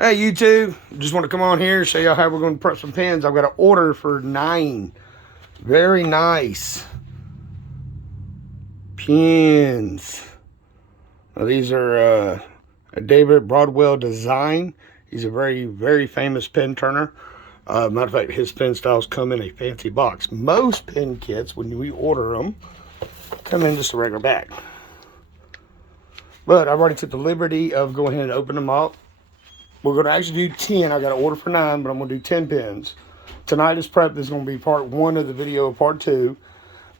Hey YouTube, just want to come on here and show y'all how we're going to prep some pins. I've got an order for 9 very nice pins. Now these are a David Broadwell design. He's a very famous pin turner. Matter of fact, his pin styles come in a fancy box. Most pin kits, when we order them, come in just a regular bag. But I've already took the liberty of going ahead and open them up. We're going to actually do 10. I got an order for 9, but I'm going to do 10 pins. Tonight is prep. This is going to be part 1 of the video of part 2.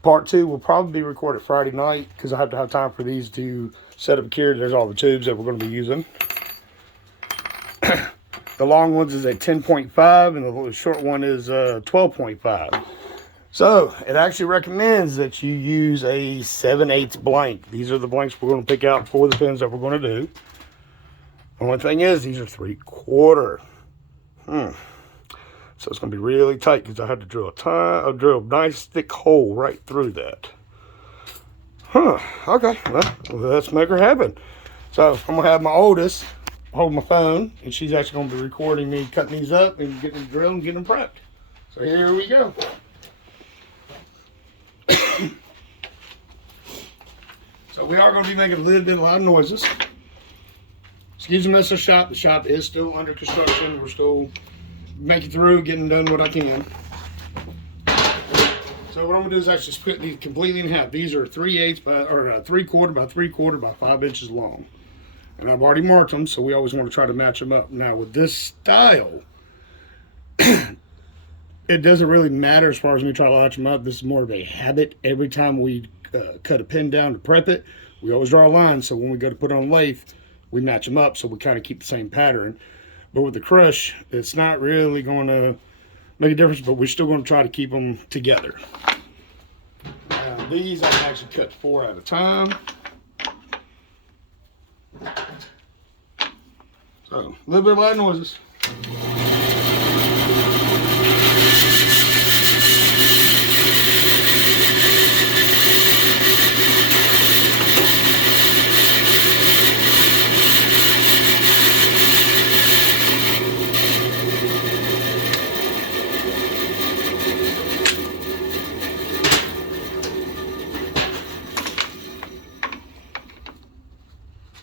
Part 2 will probably be recorded Friday night because I have to have time for these to set up cured. There's all the tubes that we're going to be using. The long ones is at 10.5 and the short one is 12.5. So it actually recommends that you use a 7/8 blank. These are the blanks we're going to pick out for the pins that we're going to do. The only thing is, these are 3/4. So it's going to be really tight because I had to drill a nice thick hole right through that. Okay, well, let's make her happen. So I'm going to have my oldest hold my phone, and she's actually going to be recording me cutting these up and getting them drilled and getting them prepped. So here we go. So we are going to be making a little bit of loud noises. Excuse me, Mr. Shop. The shop is still under construction. We're still making through, getting done what I can. So what I'm gonna do is actually split these completely in half. These are 3/8 by, or 3/4 by 3/4 by 5 inches long. And I've already marked them, so we always want to try to match them up. Now with this style, it doesn't really matter as far as me trying to latch them up. This is more of a habit. Every time we cut a pin down to prep it, we always draw a line. So when we go to put on lathe, we match them up so we kind of keep the same pattern. But with the crush, it's not really going to make a difference, but we're still going to try to keep them together. These I can actually cut 4 at a time. So a little bit of loud noises.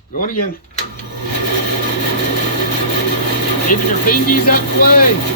Going again. Keeping your fingies out the way.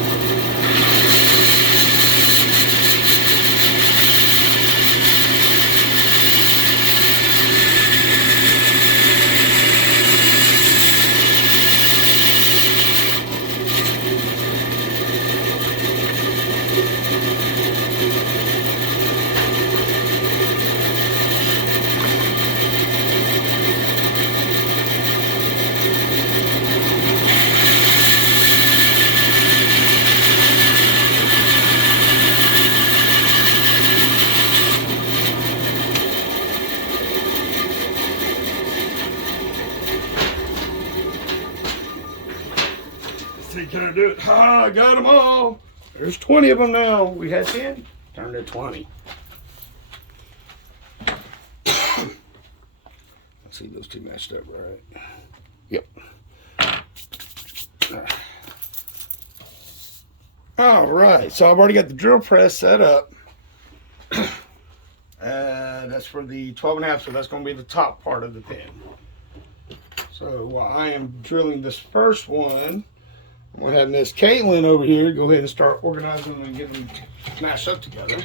See, can I do it? I got them all. There's 20 of them now. We had 10, turned to 20. Let's see, those two matched up, right? Yep. All right, so I've already got the drill press set up. That's for the 12.5, so that's going to be the top part of the pin. So while I am drilling this first one, I'm going to have Miss Caitlin over here go ahead and start organizing them and getting them mashed up together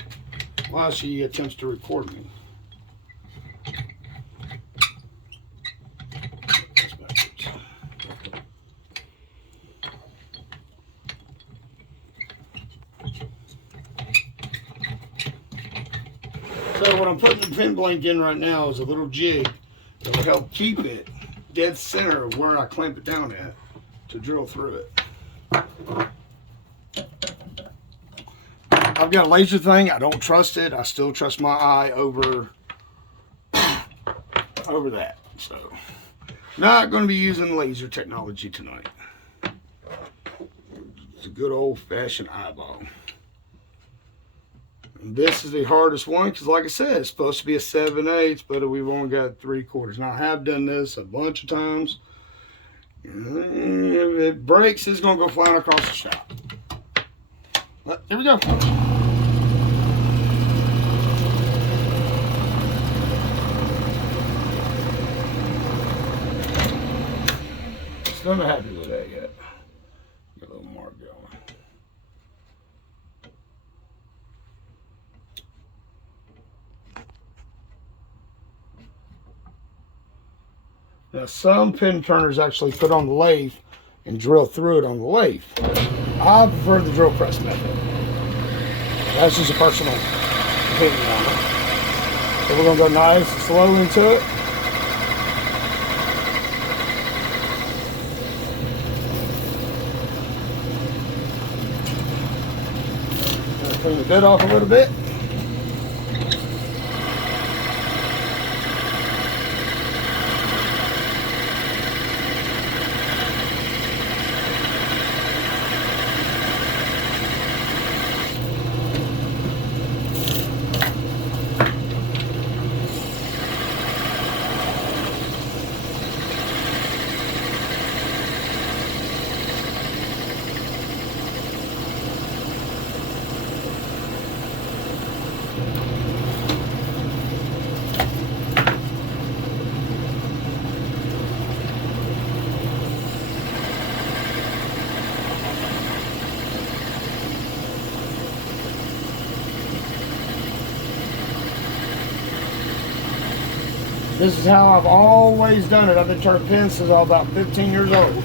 while she attempts to record me. So what I'm putting the pin blank in right now is a little jig that will help keep it dead center of where I clamp it down at to drill through it. I've got a laser thing. I don't trust it. I still trust my eye over that. So not going to be using laser technology tonight. It's a good old-fashioned eyeball. And this is the hardest one because, like I said, it's supposed to be a 7/8, but we've only got 3/4. Now I have done this a bunch of times. it breaks, it's going to go flying across the shop. But here we go. Still not happy with that yet. Get a little more going. Now, some pin turners actually put on the lathe and drill through it on the lathe. I prefer the drill press method. That's just a personal opinion on it. So we're going to go nice and slow into it. Clean the bit off a little bit. This is how I've always done it. I've been turning pins since I was about 15 years old.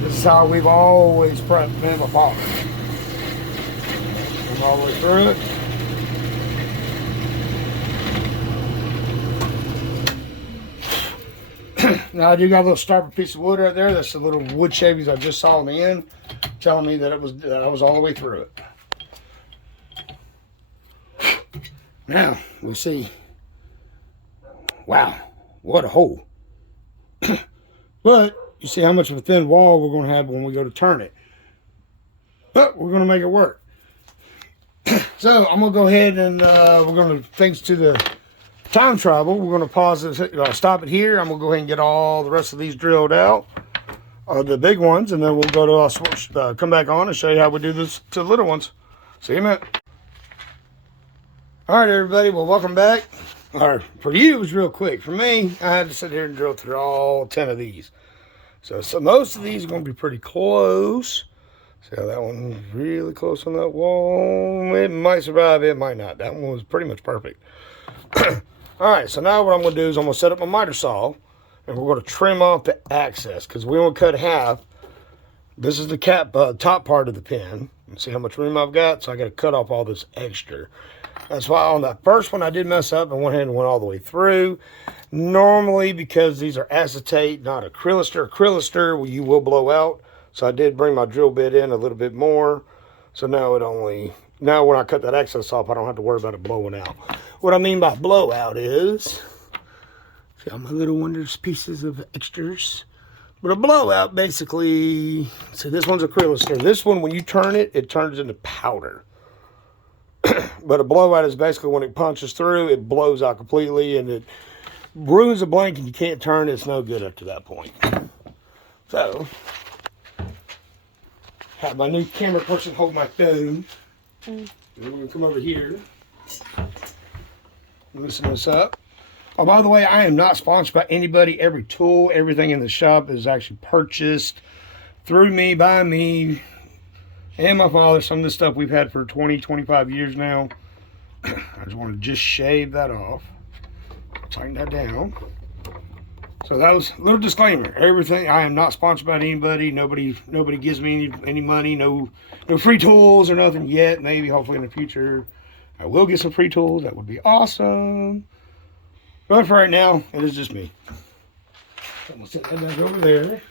This is how we've always prepped me and my father. Come all the way through it. Now I do got a little starboard piece of wood right there. That's the little wood shavies I just saw in the end, telling me that I was all the way through it. Now we see. Wow, what a hole. But you see how much of a thin wall we're going to have when we go to turn it. But we're going to make it work. So I'm going to go ahead and we're going to, thanks to the time travel, we're going to pause this, stop it here. I'm going to go ahead and get all the rest of these drilled out, the big ones, and then we'll go to come back on and show you how we do this to the little ones. See you in a minute. All right, everybody. Well, welcome back. Or for you, it was real quick. For me, I had to sit here and drill through all 10 of these. So most of these are going to be pretty close. See how that one's really close on that wall? It might survive, it might not. That one was pretty much perfect. All right, so now what I'm going to do is I'm going to set up my miter saw, and we're going to trim off the access because we want to cut half. This is the top part of the pin. See how much room I've got? So I got to cut off all this extra. That's why on that first one I did mess up and went ahead and went all the way through. Normally, because these are acetate, not acrylister. Acrylister, well, you will blow out. So I did bring my drill bit in a little bit more. So now when I cut that excess off, I don't have to worry about it blowing out. What I mean by blowout is, see all my little wondrous pieces of extras. But a blowout basically, see this one's acrylister. This one, when you turn it, it turns into powder. But a blowout is basically when it punches through, it blows out completely and it ruins a blank and you can't turn it. It's no good up to that point. So, have my new camera person hold my phone. And we're going to come over here. Loosen this up. Oh, by the way, I am not sponsored by anybody. Every tool, everything in the shop is actually purchased through me, by me, and my father. Some of this stuff we've had for 20, 25 years now. I just want to just shave that off. Tighten that down. So that was a little disclaimer. Everything, I am not sponsored by anybody. Nobody gives me any money. No free tools or nothing yet. Maybe, hopefully in the future, I will get some free tools. That would be awesome. But for right now, it is just me. I'm going to set that back over there.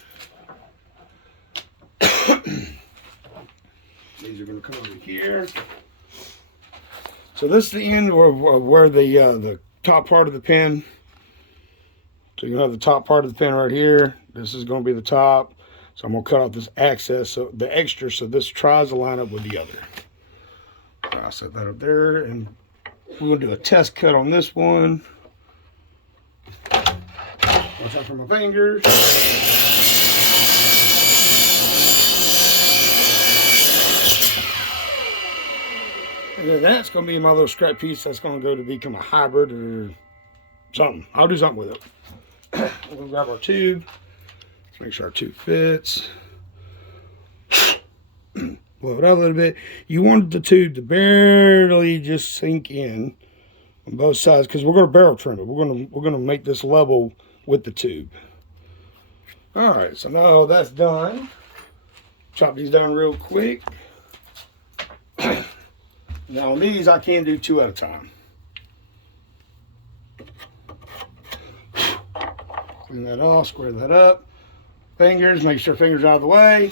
These are going to come over here. So this is the end where the top part of the pin. So you have the top part of the pin right here. This is going to be the top. So I'm going to cut off this excess, so the extra, so this tries to line up with the other. So I'll set that up there, and we're going to do a test cut on this one. Watch out for my fingers. that's going to be my little scrap piece. That's going to go to become a hybrid or something. I'll do something with it. We're going to grab our tube. Let's make sure our tube fits. Blow it out a little bit. You want the tube to barely just sink in on both sides because we're going to barrel trim it. We're going to make this level with the tube. All right, so now that's done. Chop these down real quick. Now on these, I can do 2 at a time. Clean that off, square that up. Fingers, make sure fingers are out of the way.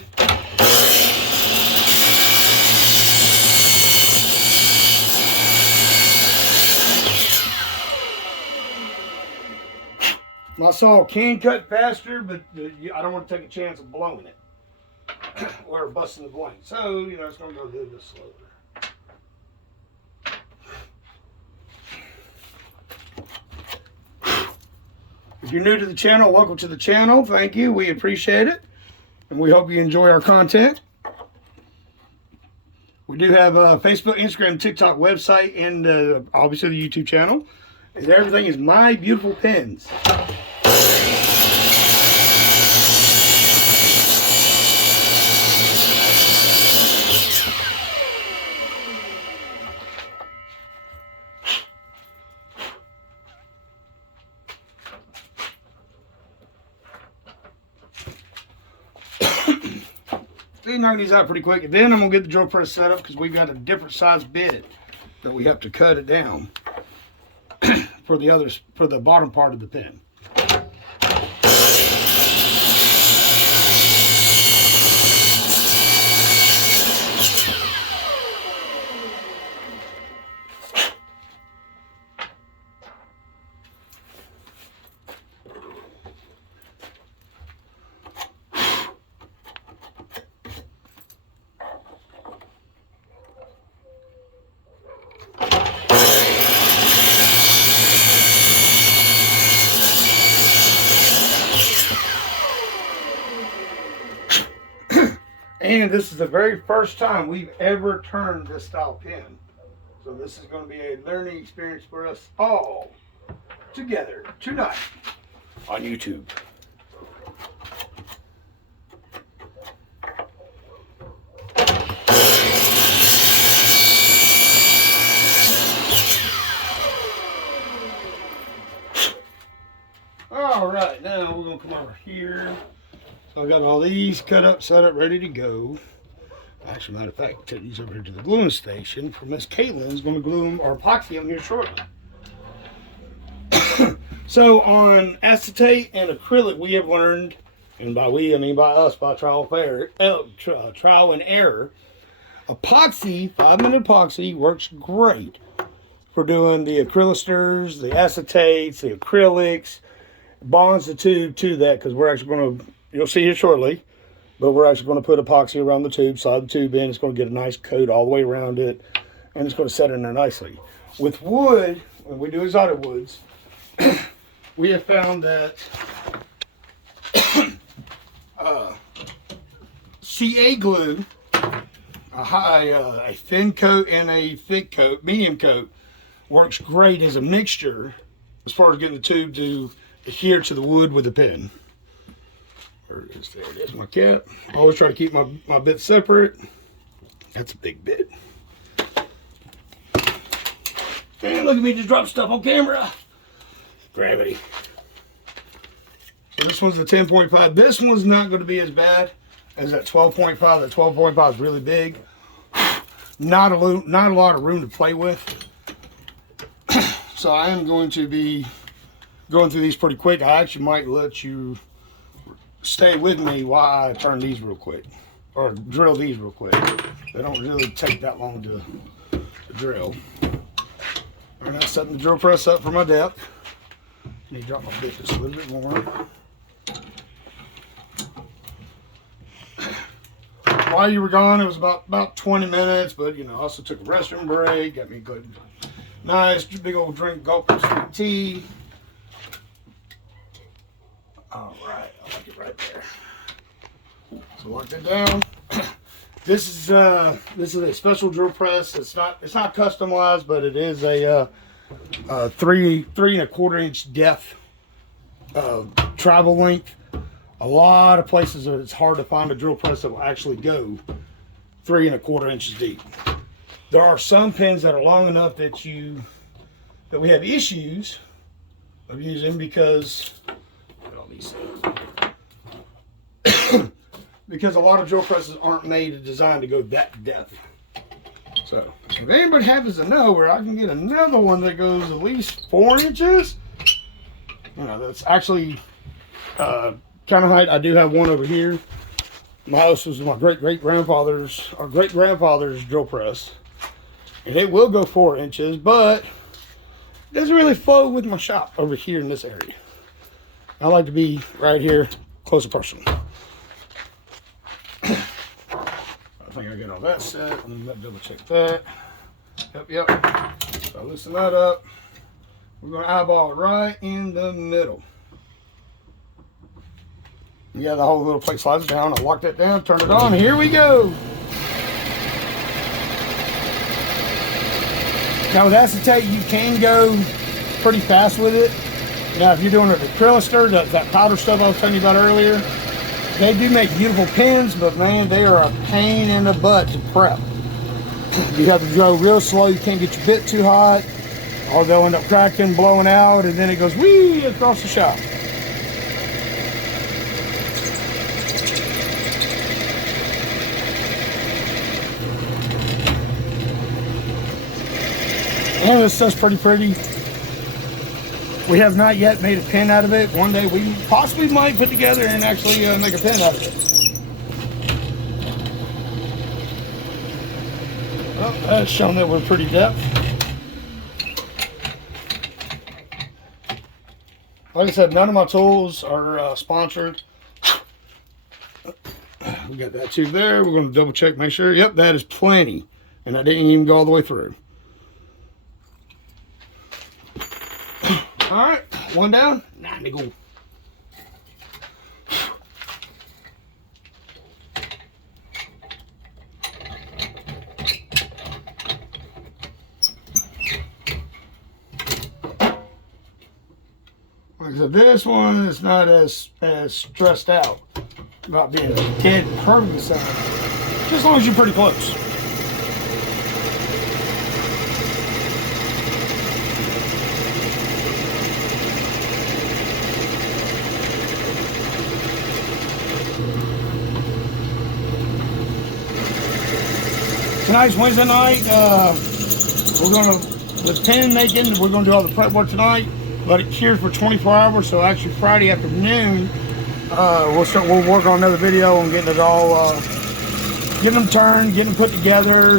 My saw can cut faster, but I don't want to take a chance of blowing it or busting the blade. So, you know, it's going to go a little bit slower. If you're new to the channel, welcome to the channel. Thank you. We appreciate it. And we hope you enjoy our content. We do have a Facebook, Instagram, TikTok website, and obviously the YouTube channel. And everything is My Beautiful Pens. Knock these out pretty quick, and then I'm gonna get the drill press set up because we've got a different size bit that we have to cut it down for the bottom part of the pen. And this is the very first time we've ever turned this style pen. So this is going to be a learning experience for us all together tonight on YouTube. All right, now we're going to come over here. So I got all these cut up, set up, ready to go. Actually, matter of fact, take these over here to the gluing station for Miss Caitlin's going to glue them or epoxy them here shortly. So on acetate and acrylic, we have learned, and by we I mean by us, by trial and error, epoxy, 5-minute epoxy works great for doing the acrylisters, the acetates, the acrylics, bonds the tube to that because we're actually going to. You'll see it shortly, but we're actually going to put epoxy around the tube, slide the tube in. It's going to get a nice coat all the way around it, and it's going to set in there nicely. With wood, when we do exotic woods, we have found that CA glue, a thin coat and a thick coat, medium coat, works great as a mixture as far as getting the tube to adhere to the wood with the pen. There it is, my cap. I always try to keep my bits separate. That's a big bit. And look at me just drop stuff on camera. Gravity. So this one's the 10.5. This one's not going to be as bad as that 12.5. That 12.5 is really big. Not a lot of room to play with. So I am going to be going through these pretty quick. I actually might let you stay with me while I turn these real quick, or drill these real quick. They don't really take that long to drill. All right, setting the drill press up for my depth. I need to drop my bit just a little bit more. While you were gone, it was about 20 minutes, but you know, also took a restroom break, got me good, nice big old gulp of sweet tea. All right, I like it right there. So lock that down. This is a special drill press. It's not customized, but it is a 3.25 inch depth travel length. A lot of places it's hard to find a drill press that will actually go 3.25 inches deep. There are some pins that are long enough that we have issues of using because because a lot of drill presses aren't made and designed to go that depth. So if anybody happens to know where I can get another one that goes at least 4 inches, that's actually kind of height. I do have one over here. My house was my great grandfather's drill press, and it will go 4 inches, but it doesn't really flow with my shop over here in this area. I like to be right here, close and personal. I think I got all that set. Let me double check that. Yep. So I loosen that up. We're going to eyeball it right in the middle. Yeah, the whole little plate slides down. I lock that down, turn it on. Here we go. Now with acetate, you can go pretty fast with it. Now if you're doing an acrylic, that powder stuff I was telling you about earlier, they do make beautiful pins, but man, they are a pain in the butt to prep. You have to go real slow. You can't get your bit too hot, or they'll end up cracking, blowing out, and then it goes whee across the shop. And this stuff's pretty pretty. We have not yet made a pin out of it. One day we possibly might put together and actually make a pin out of it. Well, that's showing that we're pretty depth. Like I said, none of my tools are sponsored. We got that tube there. We're going to double check, make sure. Yep, that is plenty. And I didn't even go all the way through. All right, one down. Nah, let me go. Like I said, this one is not as stressed out about being dead perfect sound. Just as long as you're pretty close. Tonight's Wednesday night. With pin making, we're gonna do all the prep work tonight. Let it cure for 24 hours. So actually Friday afternoon, we'll work on another video and getting it all, getting them turned, getting them put together.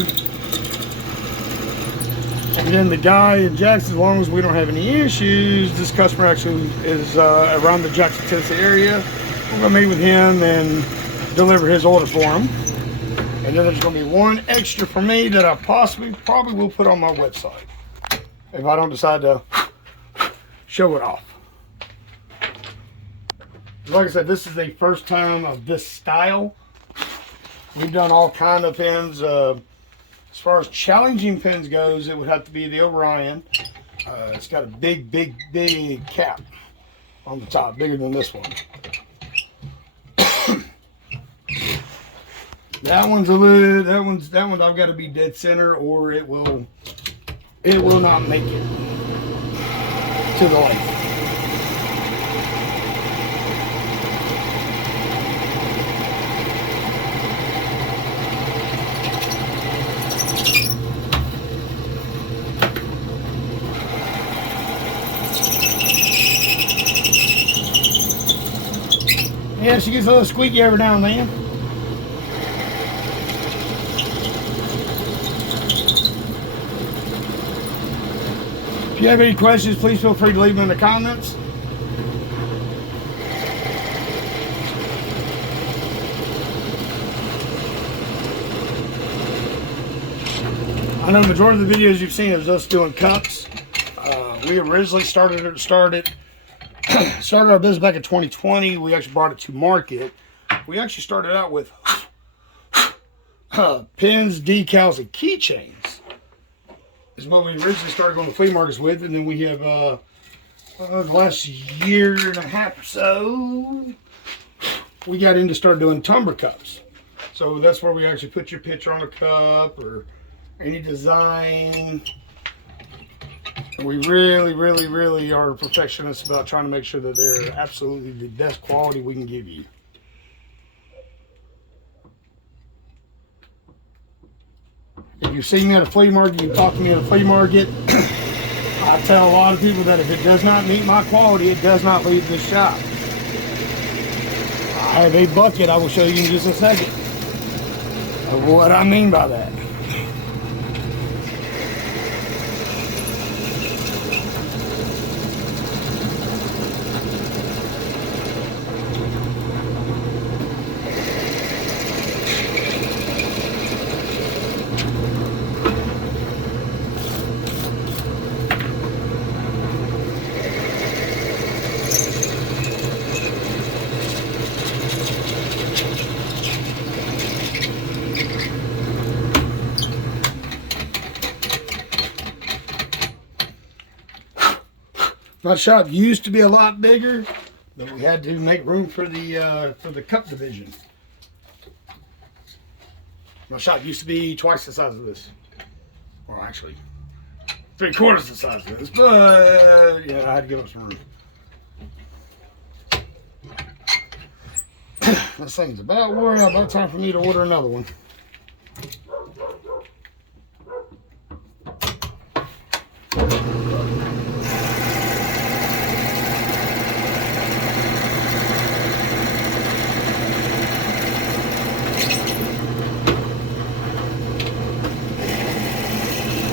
And then the guy in Jackson, as long as we don't have any issues, this customer actually is around the Jackson, Tennessee area. We're gonna meet with him and deliver his order for him. And then there's going to be one extra for me that I probably will put on my website if I don't decide to show it off. Like I said, this is the first time of this style. We've done all kind of pins. As far as challenging pins goes, it would have to be the Orion. It's got a big cap on the top, bigger than this one. That one's that one I've got to be dead center, or it will not make it to the length. Yeah, she gets a little squeaky every now and then. If you have any questions, please feel free to leave them in the comments. I know the majority of the videos you've seen is us doing cups. We originally started our business back in 2020. We actually brought it to market. We actually started out with pins, decals, and keychains is what we originally started going to flea markets with, and then we have the last year and a half or so, we got into start doing tumbler cups. So that's where we actually put your picture on a cup or any design. We really are perfectionists about trying to make sure that they're absolutely the best quality we can give you. If you see me at a flea market, you talk to me at a flea market, I tell a lot of people that if it does not meet my quality, it does not leave this shop. I have a bucket I will show you in just a second of what I mean by that. My shop used to be a lot bigger, but we had to make room for the cup division. My shop used to be twice the size of this. Well, actually, 3/4 the size of this, but yeah, I had to give up some room. This thing's about wore out. About time for me to order another one.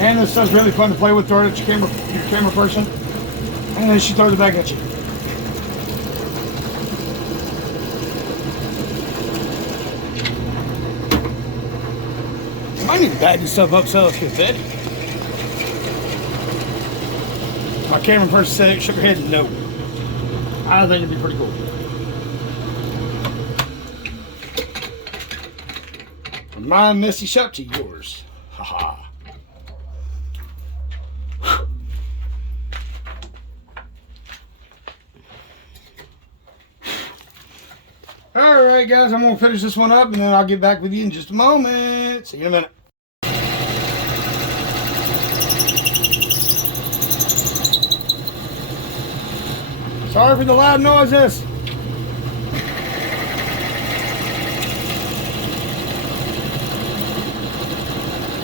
And this stuff's really fun to play with. Throw it at your camera person, and then she throws it back at you. I need to bag this stuff up so it's confetti. My camera person said it, shook her head, no. I think it'd be pretty cool. From my messy shop to yours. Haha. Alright guys, I'm going to finish this one up and then I'll get back with you in just a moment. See you in a minute. Sorry for the loud noises.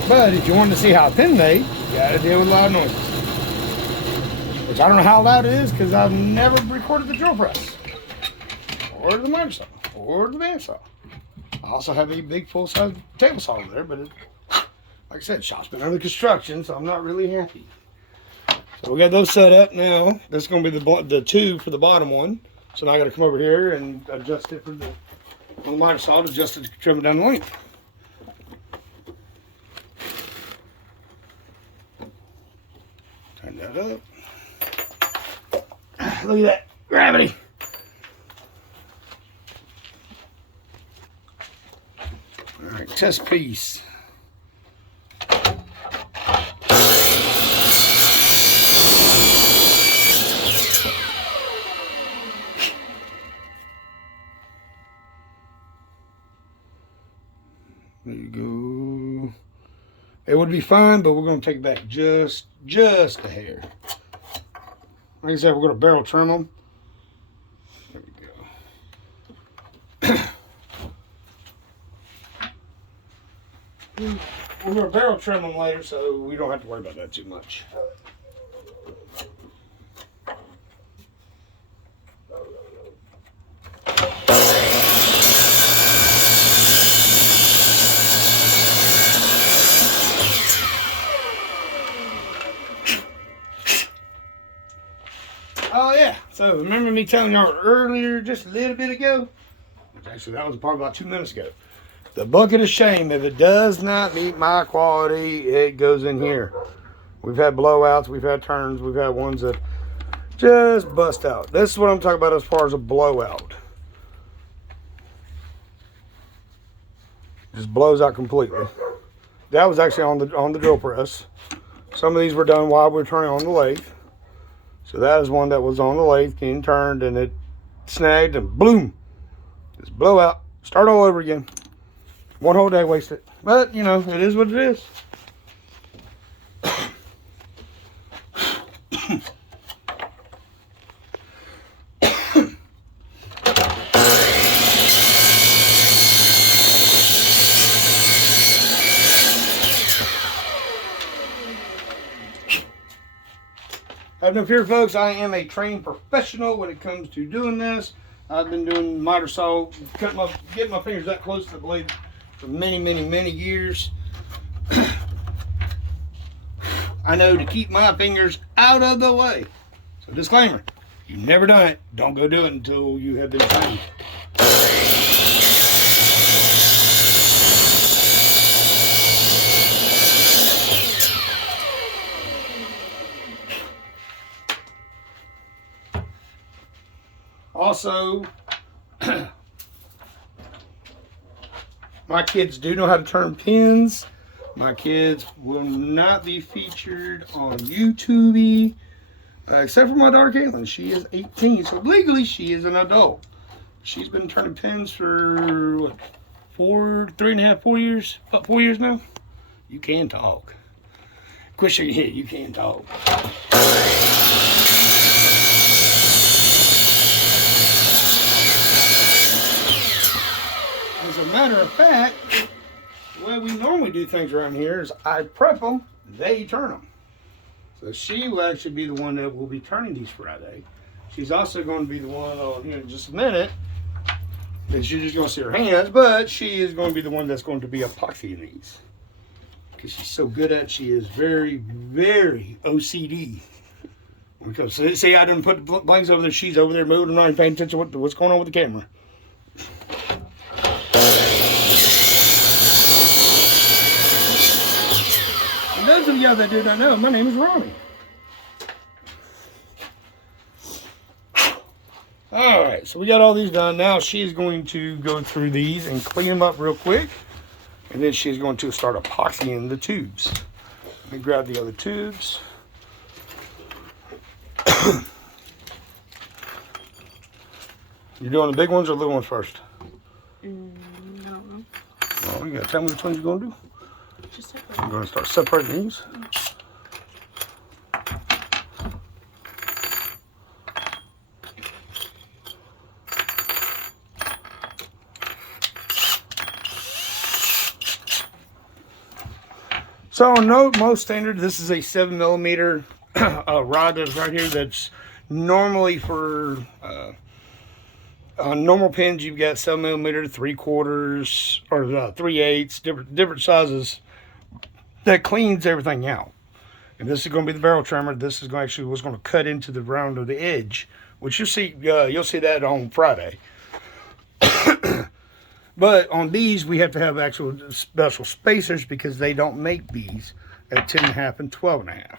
But if you want to see how thin they, you gotta deal with loud noises. Which I don't know how loud it is because I've never recorded the drill press. Or the miter saw. Or the bandsaw. I also have a big full-size table saw over there, but it, like I said, shop's been under construction, so I'm not really happy. So we got those set up now. This is going to be the tube for the bottom one. So now I got to come over here and adjust it for the on the miter saw to adjust it to trim it down the length. Turn that up. Look at that gravity. All right, test piece. There you go. It would be fine, but we're going to take it back just a hair. Like I said, we're going to barrel trim them. There we go. We're going to barrel trim them later, so we don't have to worry about that too much. Oh yeah, so remember me telling y'all earlier, just a little bit ago? Actually, that was probably about 2 minutes ago. The bucket of shame, if it does not meet my quality, it goes in here. We've had blowouts, we've had turns, we've had ones that just bust out. This is what I'm talking about as far as a blowout. Just blows out completely. That was actually on the drill press. Some of these were done while we were turning on the lathe. So that is one that was on the lathe, getting turned, and it snagged and boom, just blow out. Start all over again. One whole day wasted. But, you know, it is what it is. Have no fear, folks. I am a trained professional when it comes to doing this. I've been doing miter saw, getting my fingers that close to the blade for many, many, many years. I know to keep my fingers out of the way. So disclaimer, you've never done it, don't go do it until you have been trained. Also, my kids do know how to turn pins. My kids will not be featured on YouTube, except for my daughter Caitlin. She is 18, so legally she is an adult. She's been turning pins for what, 4 years, about 4 years now. You can talk. Quit shaking your head. You can talk. As a matter of fact, the way we normally do things around here is I prep them, they turn them. So she will actually be the one that will be turning these Friday. She's also going to be the one on here in just a minute. And you're just going to see her hands, but she is going to be the one that's going to be epoxying these. Because she's so good at it, she is very, very OCD. Because see, I didn't put the blanks over there. She's over there moving around, paying attention to what's going on with the camera. Those of y'all that do not know, my name is Ronnie. Alright, so we got all these done. Now she's going to go through these and clean them up real quick. And then she's going to start epoxying the tubes. Let me grab the other tubes. You doing the big ones or the little ones first? No. Well, you gotta tell me which ones you're going to do. Just separate. I'm going to start separating these. So on most standard, this is a 7mm rod that's right here. That's normally for on normal pins. You've got 7mm, 3/4, or 3/8, different sizes. That cleans everything out. And this is going to be the barrel trimmer. This is actually what's going to cut into the round of the edge, which you'll see that on Friday. But on these, we have to have actual special spacers because they don't make these at 10.5 and 12.5.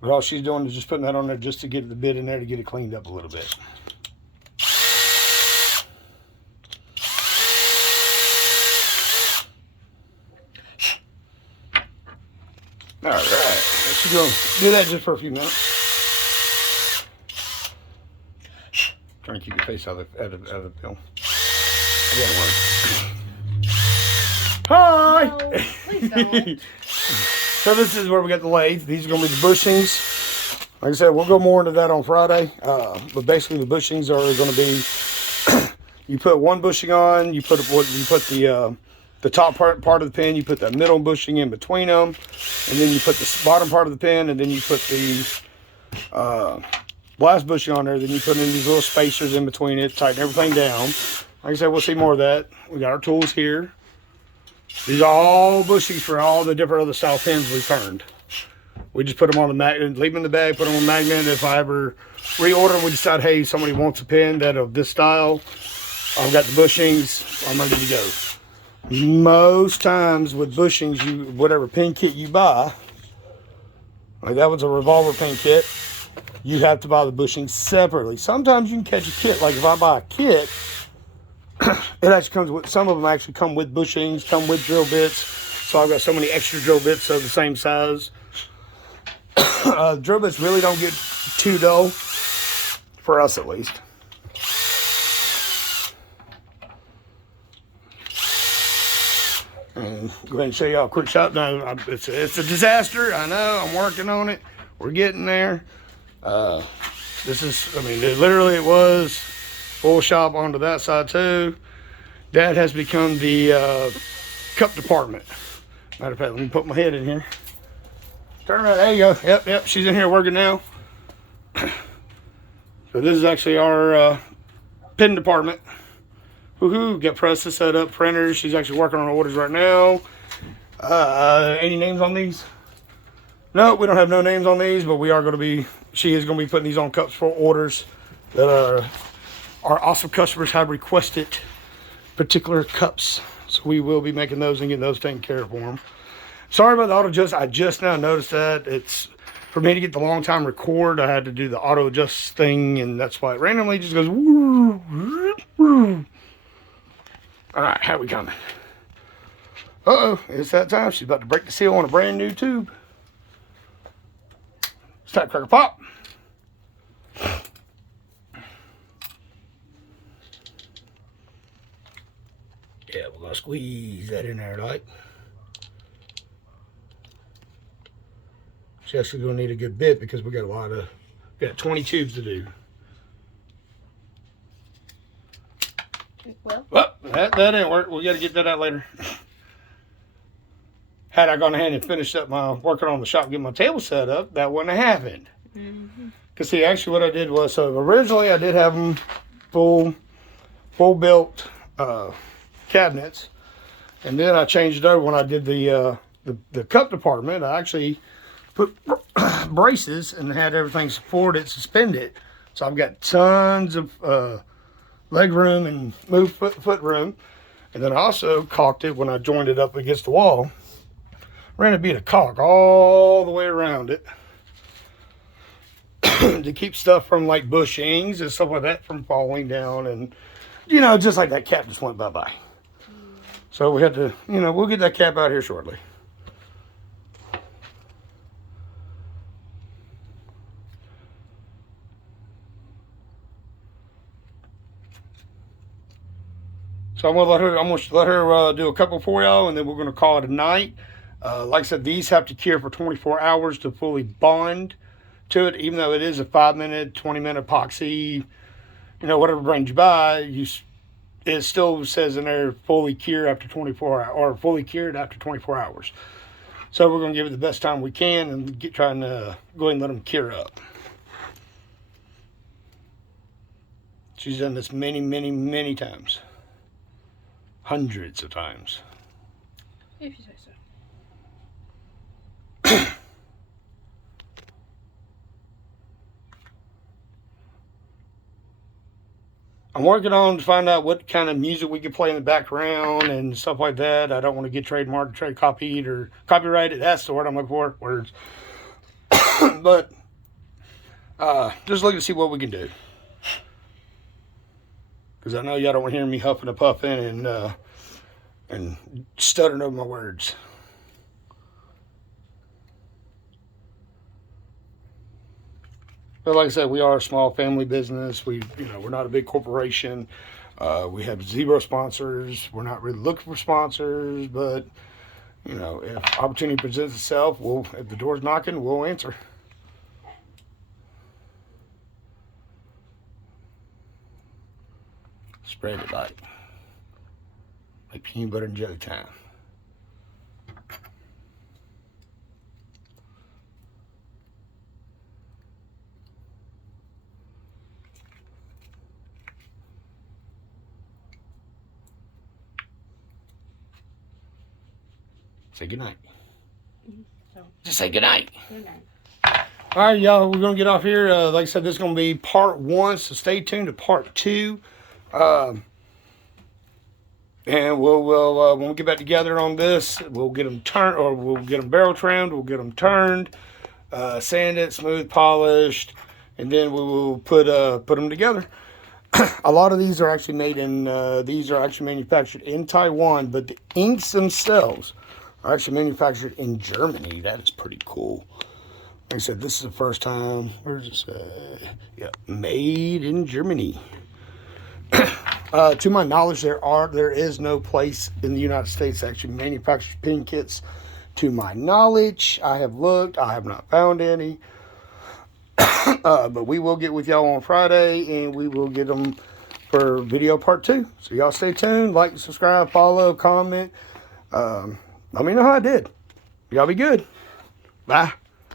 But all she's doing is just putting that on there just to get the bit in there to get it cleaned up a little bit. All right, she's going to do that just for a few minutes. Trying to keep your face out of the film. Hi! No, please don't. So this is where we got the lathe. These are going to be the bushings. Like I said, we'll go more into that on Friday. But basically the bushings are going to be, you put one bushing on, you put the top part of the pin, you put that middle bushing in between them, and then you put the bottom part of the pin, and then you put the last bushing on there, then you put in these little spacers in between it, tighten everything down. Like I said, we'll see more of that. We got our tools here. These are all bushings for all the different other style pins we've turned. We just put them on the magnet, leave them in the bag, put them on the magnet. If I ever reorder, we decide, hey, somebody wants a pin that of this style, I've got the bushings, I'm ready to go. Most times with bushings, whatever pin kit you buy, like that was a revolver pin kit, you have to buy the bushings separately. Sometimes you can catch a kit, like if I buy a kit, It actually comes with, some of them actually come with bushings, come with drill bits. So I've got so many extra drill bits of the same size. Drill bits really don't get too dull, for us at least. And go ahead and show y'all a quick shot. Now, it's a disaster. I know. I'm working on it. We're getting there. This is, I mean, it was full shop onto that side too. That has become the cup department. Matter of fact, let me put my head in here. Turn around. There you go. Yep. She's in here working now. So this is actually our pen department. Woohoo! Got presses set up, printers. She's actually working on orders right now. Any names on these? No, we don't have no names on these, but we are going to be. She is going to be putting these on cups for orders that our awesome customers have requested particular cups. So we will be making those and getting those taken care of for them. Sorry about the auto adjust. I just now noticed that it's for me to get the long time record. I had to do the auto adjust thing, and that's why it randomly just goes. Woo, woo, woo. All right, how we coming? Uh-oh, it's that time. She's about to break the seal on a brand new tube. Start cracker pop. Yeah, we're gonna squeeze that in there, like. She's actually gonna need a good bit because we got 20 tubes to do. Well, that didn't work. We got to get that out later. Had I gone ahead and finished up my working on the shop, getting my table set up, that wouldn't have happened. Because see, actually, what I did was, so originally I did have them full built cabinets, and then I changed it over when I did the cup department. I actually put braces and had everything supported, suspended. So I've got tons of leg room and move foot room. And then I also caulked it when I joined it up against the wall. Ran a bead of caulk all the way around it to keep stuff from like bushings and stuff like that from falling down. And, you know, just like that cap just went bye-bye. So we had to, you know, we'll get that cap out here shortly. So I'm gonna let her do a couple for y'all, and then we're gonna call it a night. Like I said, these have to cure for 24 hours to fully bond to it. Even though it is a 5-minute, 20-minute epoxy, you know, whatever brings you by, it still says in there fully cure after 24 hours, or fully cured after 24 hours. So we're gonna give it the best time we can and trying to go ahead and let them cure up. She's done this many, many, many times. Hundreds of times. If you say so. I'm working on to find out what kind of music we can play in the background and stuff like that. I don't want to get trademarked, trade copied, or copyrighted. That's the word I'm looking for. Words. But just looking to see what we can do. Because I know y'all don't want to hear me huffing and puffing and stuttering over my words. But like I said, we are a small family business. We're not a big corporation. We have 0 sponsors. We're not really looking for sponsors, but you know, if opportunity presents itself, if the door's knocking, we'll answer. Spread it like peanut butter and jelly time. Say goodnight. So, Just say goodnight. good night. All right, y'all, we're going to get off here. Like I said, this is going to be part 1, so stay tuned to part 2. And we'll when we get back together on this, we'll get them turned, or we'll get them barrel trimmed, we'll get them turned, sanded, smooth, polished, and then we will put them together. A lot of these are actually made in, these are actually manufactured in Taiwan, but the inks themselves are actually manufactured in Germany. That is pretty cool. Like I said, this is the first time, where does it say? Yeah, made in Germany. To my knowledge, there is no place in the United States that actually manufactures pen kits. To my knowledge, I have looked, I have not found any. But we will get with y'all on Friday, and we will get them for video part 2. So y'all stay tuned, like, subscribe, follow, comment. Let me know how I did. Y'all be good. Bye.